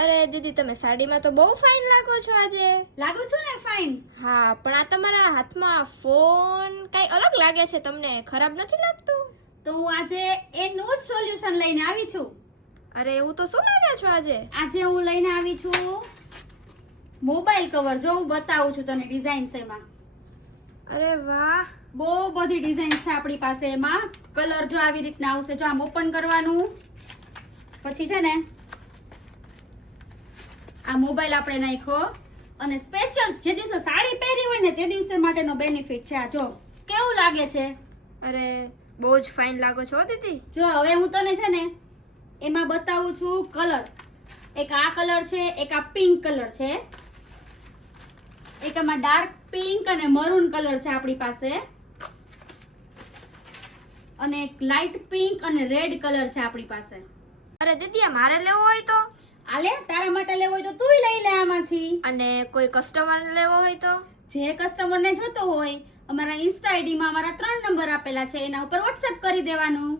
અરે દીદી, તમે સાડીમાં તો બહુ ફાઇન લાગો છો આજે. લાગુ છું ને ફાઇન? હા, પણ આ તમારા હાથમાં ફોન કઈ અલગ લાગે છે. તમને ખરાબ નથી લાગતું? તો હું આજે એનું જ સોલ્યુશન લઈને આવી છું. અરે એવું તો શું લાગે છો આજે? આજે હું લઈને આવી છું મોબાઈલ કવર. જો હું બતાવું છું તને ડિઝાઇન છે એમાં. અરે વાહ, બહુ બધી ડિઝાઇન છે આપણી પાસે. એમાં કલર જો આવી રીતના આવશે. જો આમ ઓપન કરવાનું, પછી છે ને આ મોબાઈલ આપણે નાખ્યો અને સ્પેશિયલ જે દિવસે સાડી પહેરી હોય ને તે દિવસે માટેનો બેનિફિટ છે. આ જો કેવું લાગે છે. અરે બહુ જ ફાઇન લાગો છો દીદી. જો હવે હું તને છે ને એમાં બતાવું છું કલર. એક આ કલર છે, એક આ પિંક કલર છે, એક આમાં ડાર્ક પિંક અને મરૂન કલર છે આપણી પાસે, અને એક લાઇટ પિંક અને રેડ કલર છે આપણી પાસે. અરે દીદી, આ મારે લેવો હોય તો? આલે તારા માટે લેવો હોય તો તુંય લઈ લે આમાંથી. અને કોઈ કસ્ટમર લેવો હોય તો? જે કસ્ટમરને જોતો હોય અમારા ઇન્સ્ટા આઈડી માં અમારા 3 નંબર આપેલા છે, એના ઉપર વોટ્સએપ કરી દેવાનું.